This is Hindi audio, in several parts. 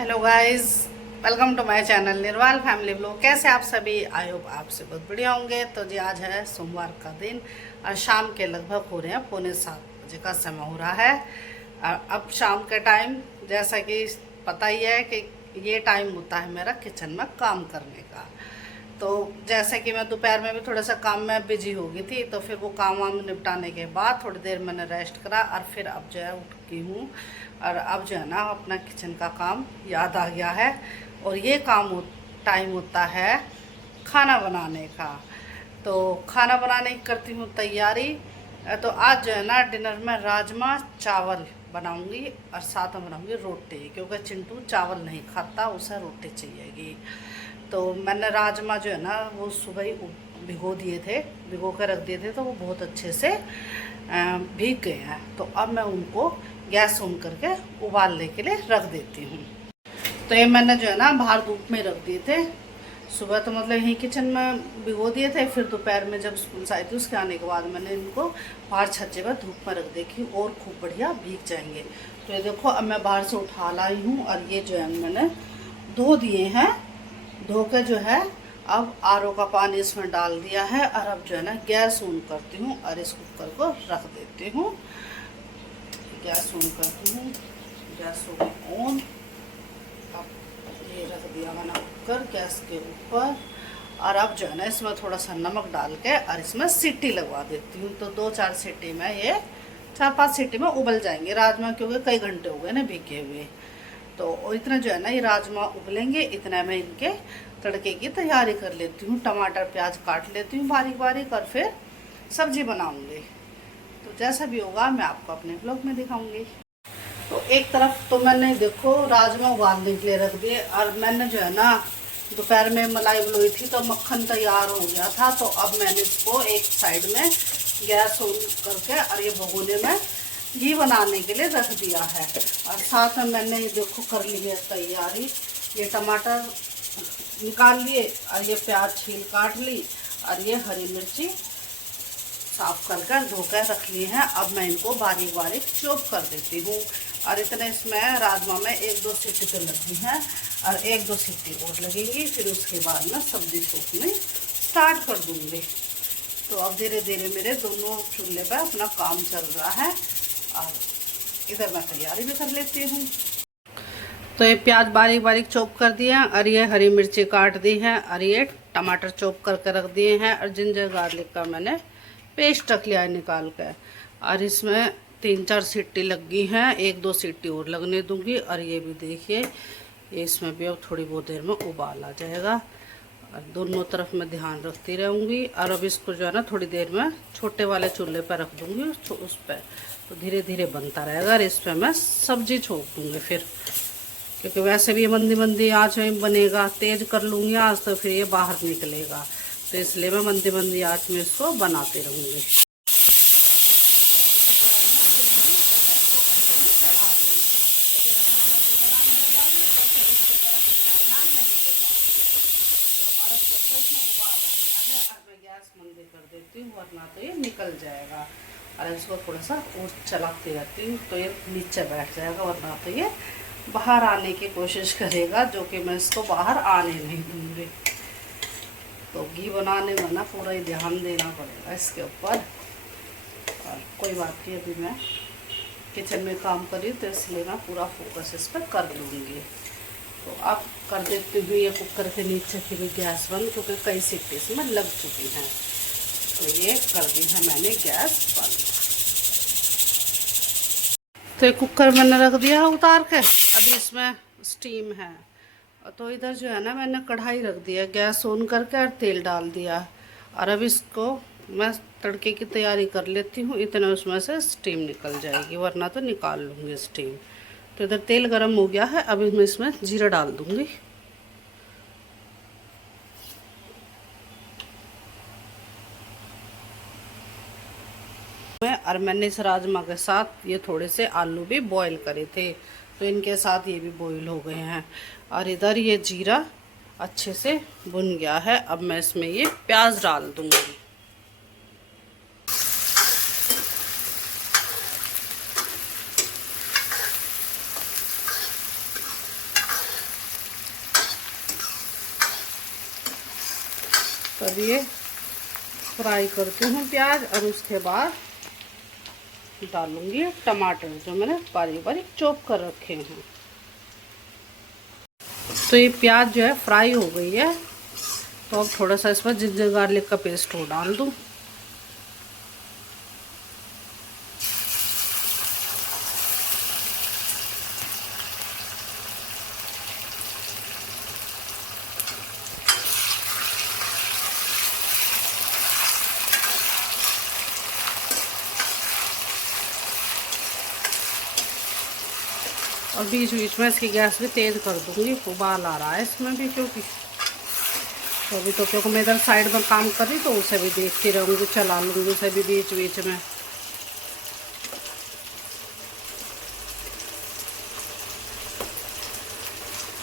Hello guys, welcome to my channel Nirwal family blog. कैसे आप सभी? आई होप आप से बहुत बढ़िया होंगे। तो जी आज है सोमवार का दिन और शाम के लगभग हो रहे हैं 6:45 का समय हो रहा है। और अब शाम के टाइम जैसा कि पता ही है कि ये टाइम होता है मेरा किचन में काम करने का। तो जैसे कि मैं दोपहर में भी थोड़ा सा काम में बिजी हो गई थी, तो फिर वो काम वाम निपटाने के बाद थोड़ी देर मैंने रेस्ट करा और फिर अब जो है उठ की हूँ। और अब जो है ना अपना किचन का काम याद आ गया है। और ये टाइम होता है खाना बनाने का। तो खाना बनाने की करती हूँ तैयारी। तो आज जो है ना डिनर में राजमा चावल बनाऊंगी और साथ में बनाऊंगी रोटी, क्योंकि चिंटू चावल नहीं खाता, उसे रोटी चाहिएगी। तो मैंने राजमा जो है ना वो सुबह ही भिगो दिए थे, भिगो कर रख दिए थे, तो वो बहुत अच्छे से भीग गए हैं। तो अब मैं उनको गैस ऑन करके उबालने के लिए रख देती हूँ। तो ये मैंने जो है ना बाहर धूप में रख दिए थे। सुबह तो मतलब यहीं किचन में भिगो दिए थे, फिर दोपहर में जब स्कूल से आई थी उसके आने के बाद मैंने इनको बाहर छज्जे पर धूप में रख देखी और खूब बढ़िया भीग जाएंगे। तो ये देखो अब मैं बाहर से उठा लाई हूँ और ये जो है मैंने धो दिए हैं। धो के जो है अब आरओ का पानी इसमें डाल दिया है और अब जो है ना गैस ऑन करती हूँ और इस कुकर को रख देती हूँ। गैस ऑन करती हूँ, गैस हो गई ऑन। अब ये रख दिया मैंने कुकर गैस के ऊपर। और अब जो है ना इसमें थोड़ा सा नमक डाल के और इसमें सीटी लगवा देती हूँ। तो 2-4 सीटी में ये 4-5 सीटी में उबल जाएंगे राजमा, क्योंकि कई घंटे हो गए ना भीगे हुए। तो इतना जो है ना ये राजमा उबलेंगे, इतना मैं इनके तड़के की तैयारी कर लेती हूँ। टमाटर प्याज काट लेती हूँ बारीक बारीक और फिर सब्जी बनाऊंगी। तो जैसा भी होगा मैं आपको अपने ब्लॉग में दिखाऊंगी। तो एक तरफ तो मैंने देखो राजमा उबालने के लिए रख दिए और मैंने जो है ना दोपहर में मलाई बुलाई थी तो मक्खन तैयार हो गया था। तो अब मैंने इसको एक साइड में गैस ऑन करके और ये भगोने में घी बनाने के लिए रख दिया है। और साथ में मैंने ये देखो कर ली है तैयारी। ये टमाटर निकाल लिए और ये प्याज छील काट ली और ये हरी मिर्ची साफ कर कर धोकर रख ली हैं। अब मैं इनको बारीक बारीक चॉप कर देती हूँ। और इतने इसमें राजमा में 1-2 सीटी तो लगी हैं और 1-2 सीटी और लगेंगी, फिर उसके बाद मैं सब्जी छोकनी स्टार्ट कर दूँगी। तो अब धीरे धीरे मेरे दोनों चूल्हे पर अपना काम चल रहा है और इधर मैं तैयारी भी कर लेती हूँ। तो ये प्याज बारीक बारीक चॉप कर दिए हैं और ये हरी मिर्ची काट दी है और ये टमाटर चॉप करके रख दिए हैं और जिंजर गार्लिक का मैंने पेस्ट रख लिया है निकाल कर। और इसमें 3-4 सीटी लग गई हैं, 1-2 सीटी और लगने दूंगी। और ये भी देखिए ये इसमें भी अब थोड़ी बहुत देर में उबाल आ जाएगा। और दोनों तरफ मैं ध्यान रखती रहूँगी। और अब इसको जो है ना थोड़ी देर में छोटे वाले चूल्हे पर रख दूँगी उस पर, तो धीरे धीरे बनता रहेगा। और इस पर मैं सब्जी छोक दूँगी फिर, क्योंकि वैसे भी ये मंदी मंदी आँच में बनेगा। तेज़ कर लूँगी आज तो फिर ये बाहर निकलेगा, तो इसलिए मैं मंदी मंदी आँच में इसको बनाते रहूँगी। मंदी कर देती हूँ वरना तो ये निकल जाएगा। और इसको थोड़ा सा और चलाती रहती हूँ तो ये नीचे बैठ जाएगा, वरना तो ये बाहर आने की कोशिश करेगा, जो कि मैं इसको बाहर आने नहीं दूँगी। तो घी बनाने में ना पूरा ही ध्यान देना पड़ेगा इसके ऊपर। और कोई बात नहीं, अभी मैं किचन में काम कर रही हूँ तो इसलिए मैं पूरा फोकस इस पर कर लूँगी। तो अब कर देती हूँ ये कुकर के नीचे की भी गैस बंद, क्योंकि कई सीटी इसमें लग चुकी हैं। तो ये कर दी है मैंने गैस बंद। तो ये कुकर मैंने रख दिया है उतार के, अभी इसमें स्टीम है। तो इधर जो है ना मैंने कढ़ाई रख दिया गैस ऑन करके और तेल डाल दिया। और अब इसको मैं तड़के की तैयारी कर लेती हूँ, इतना उसमें से स्टीम निकल जाएगी, वरना तो निकाल लूँगी स्टीम। तो इधर तेल गरम हो गया है, अभी मैं इसमें जीरा डाल दूँगी। और मैंने इस राजमा के साथ ये थोड़े से आलू भी बॉईल करे थे, तो इनके साथ ये भी बॉईल हो गए हैं। और इधर ये जीरा अच्छे से भुन गया है, अब मैं इसमें ये प्याज डाल दूँगी। तब ये फ्राई करती हूँ प्याज, और उसके बाद डालूंगी टमाटर जो मैंने बारीक बारीक चॉप कर रखे हैं। तो ये प्याज जो है फ्राई हो गई है, तो अब थोड़ा सा इसमें जिंजर गार्लिक का पेस्ट हो डाल दूँ। और बीच बीच में इसकी गैस भी तेज़ कर दूँगी, उबाल आ रहा है इसमें भी, क्योंकि तो अभी तो क्योंकि मैं इधर साइड में काम कर रही तो उसे भी देखती रहूँगी, चला लूँगी उसे भी बीच बीच में।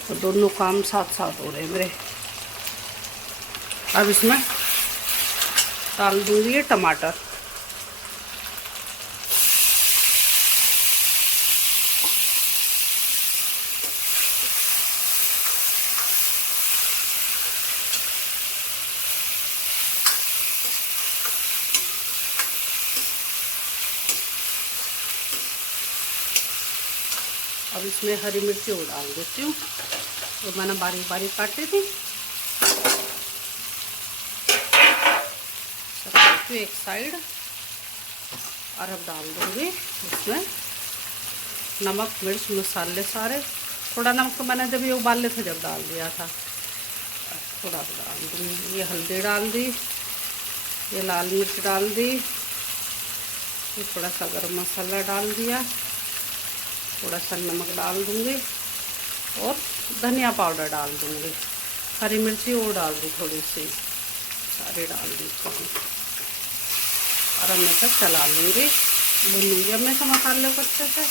तो दोनों काम साथ साथ हो रहे हैं मेरे। अब इसमें डाल दूँगी ये टमाटर। अब इसमें हरी मिर्ची और डाल देती हूँ, तो मैंने बारीक बारीक काटी थी। सब एक साइड, और अब डाल दूँगी इसमें नमक मिर्च मसाले सारे। थोड़ा नमक तो मैंने जब ये उबाले थे जब डाल दिया था, थोड़ा डाल दूँगी। ये हल्दी डाल दी, ये लाल मिर्च डाल दी, ये थोड़ा सा गरम मसाला डाल दिया, थोड़ा सा नमक डाल दूँगी और धनिया पाउडर डाल दूँगी। हरी मिर्ची और डाल दी थोड़ी सी, सारी डाल दी और अब मैं सब चला लूँगी, भूनूँगी अब मैं सब मसाले को अच्छे से।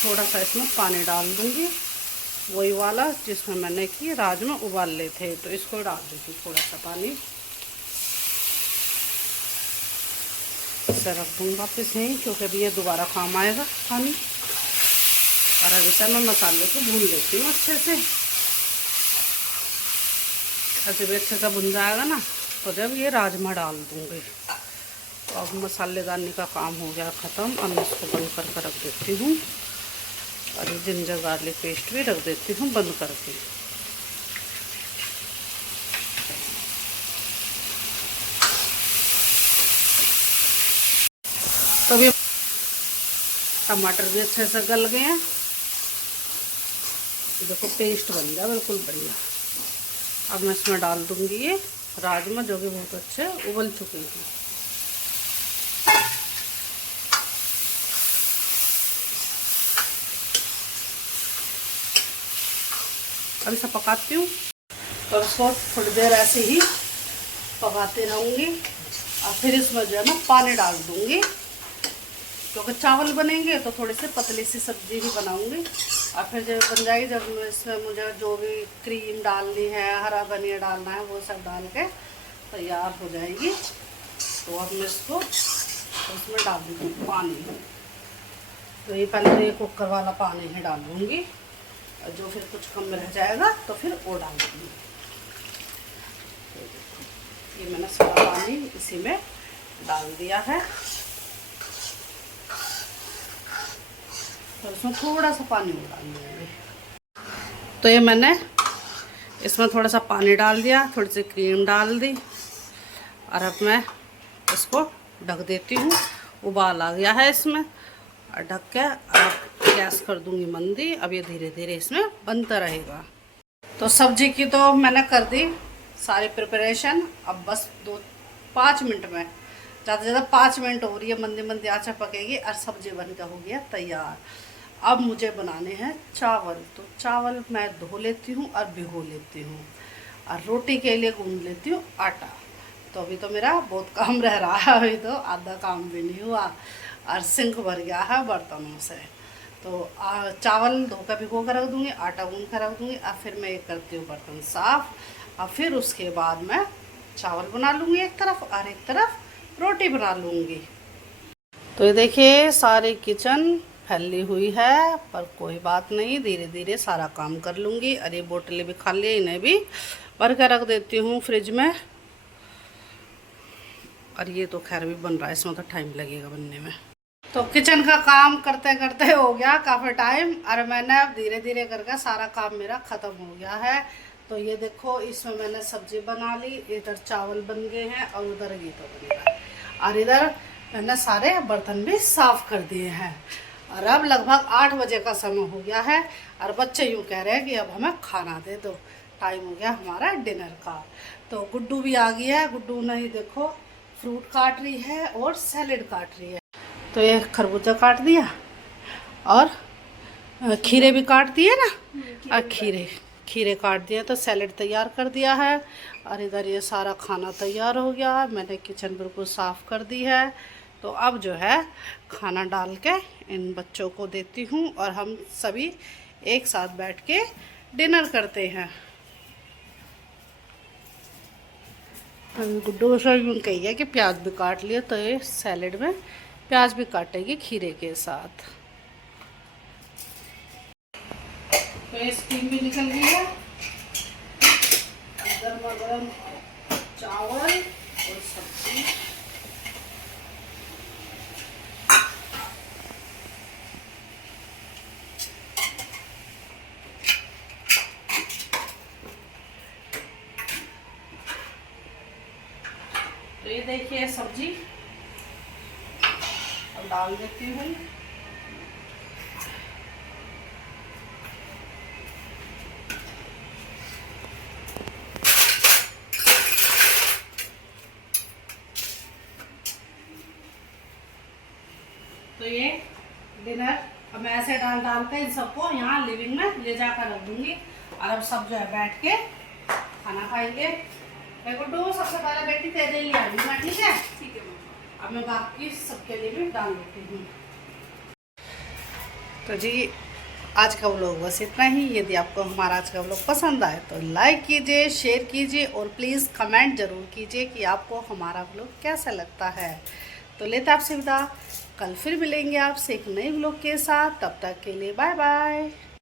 थोड़ा सा इसमें पानी डाल दूँगी, वही वाला जिसमें मैंने कि राजमा उबाल ले थे, तो इसको डाल दूँगी थोड़ा सा पानी। इसे रख दूँगा वापस यहीं, क्योंकि अभी ये दोबारा काम आएगा पानी। और अब इसे मैं मसाले को भून लेती हूँ अच्छे से। जब अच्छे से भुन जाएगा ना, तो जब ये राजमा डाल दूँगी। तो अब मसालेदानी का काम हो गया ख़त्म, और मैं इसको बंद करके रख देती हूँ। और ये जिंजर गार्लिक पेस्ट भी रख देती हूँ बंद करके। तो ये टमाटर भी अच्छे से गल गए हैं, देखो पेस्ट बन गया बिल्कुल बढ़िया। अब मैं इसमें डाल दूंगी ये राजमा, जो कि बहुत अच्छे उबल चुके हैं। अब इसे पकाती हूँ, और इसको थोड़ी देर ऐसे ही पकाते रहूँगी। और फिर इसमें जो है ना पानी डाल दूँगी, क्योंकि चावल बनेंगे तो थोड़ी सी पतली सी सब्जी भी बनाऊँगी। और फिर जब बन जाएगी, जब इसमें मुझे जो भी क्रीम डालनी है, हरा धनिया डालना है, वो सब डाल के तैयार हो जाएगी। तो अब मैं इसको इसमें डाल दूँगी पानी। तो ये पहले तो ये कुकर वाला पानी ही डाल दूँगी, और जो फिर कुछ कम रह जाएगा तो फिर वो डाल दूँगी। ये मैंने सारा पानी इसी में डाल दिया है। तो इसमें थोड़ा सा पानी डाल देंगे। तो ये मैंने इसमें थोड़ा सा पानी डाल दिया, थोड़ी सी क्रीम डाल दी, और अब मैं इसको ढक देती हूँ। उबाल आ गया है इसमें, और ढक के अब गैस कर दूँगी मंदी। अब ये धीरे धीरे इसमें बनता रहेगा। तो सब्जी की तो मैंने कर दी सारी प्रिपरेशन। अब बस 5 मिनट में, ज़्यादा से ज़्यादा 5 मिनट हो रही है, मंदी मंदी आँच पकेगी, और सब्जी बनकर हो गया तैयार। अब मुझे बनाने हैं चावल। तो चावल मैं धो लेती हूँ और भिगो लेती हूँ, और रोटी के लिए गूंद लेती हूँ आटा। तो अभी तो मेरा बहुत काम रह रहा है, अभी तो आधा काम भी नहीं हुआ, और सिंक भर गया है बर्तनों से। तो चावल धोकर भिगो कर रख दूँगी, आटा गूंद कर रख दूँगी, और फिर मैं एक करती हूँ बर्तन साफ़। और फिर उसके बाद मैं चावल बना लूँगी एक तरफ, और एक तरफ रोटी बना लूँगी। तो ये देखिए सारी किचन फैली हुई है, पर कोई बात नहीं, धीरे धीरे सारा काम कर लूँगी। और ये बोतलें भी खाली है, इन्हें भी भर कर रख देती हूँ फ्रिज में। और ये तो खैर भी बन रहा है, इसमें तो टाइम लगेगा बनने में। तो किचन का काम करते करते हो गया काफ़ी टाइम, और मैंने अब धीरे धीरे करके सारा काम मेरा ख़त्म हो गया है। तो ये देखो, इसमें मैंने सब्जी बना ली, इधर चावल बन गए हैं और उधर ये तो बन रहा है, और इधर मैंने सारे बर्तन भी साफ़ कर दिए हैं। और अब लगभग 8 बजे का समय हो गया है, और बच्चे यूँ कह रहे हैं कि अब हमें खाना दे दो, टाइम हो गया हमारा डिनर का। तो गुड्डू भी आ गई है, गुड्डू ने ही देखो फ्रूट काट रही है और सैलेड काट रही है। तो ये खरबूजा काट दिया और खीरे भी काट दिए ना, और खीरे काट दिया, तो सैलेड तैयार कर दिया है। और इधर ये सारा खाना तैयार हो गया है, मैंने किचन बिल्कुल साफ़ कर दी है। तो अब जो है खाना डाल के इन बच्चों को देती हूँ, और हम सभी एक साथ बैठ के डिनर करते हैं। गुड्डू सर यूँ कही है कि प्याज भी काट लिया, तो ये सैलेड में प्याज भी काटेगी खीरे के साथ। तो ये स्टीम भी निकल गई है, गर्मा गर्म चावल और सब्जी। तो ये देखिए सब्जी अब डाल देती हूँ। तो ये डिनर अब मैं ऐसे डाल के इन सबको यहाँ लिविंग में ले जाकर रख दूंगी, और अब सब जो है बैठ के खाना खाएंगे। गुड्डू सबसे पहले बेटी तेरे लिए आई मैं, ठीक है? ठीक है। अब मैं बाकी सबके लिए भी डाल देती हूँ। तो जी आज का व्लॉग बस इतना ही। यदि आपको हमारा आज का व्लॉग पसंद आए तो लाइक कीजिए, शेयर कीजिए, और प्लीज़ कमेंट ज़रूर कीजिए कि आपको हमारा व्लॉग कैसा लगता है। तो लेते आपसे विदा, कल फिर मिलेंगे आपसे एक नए व्लॉग के साथ। तब तक के लिए बाय बाय।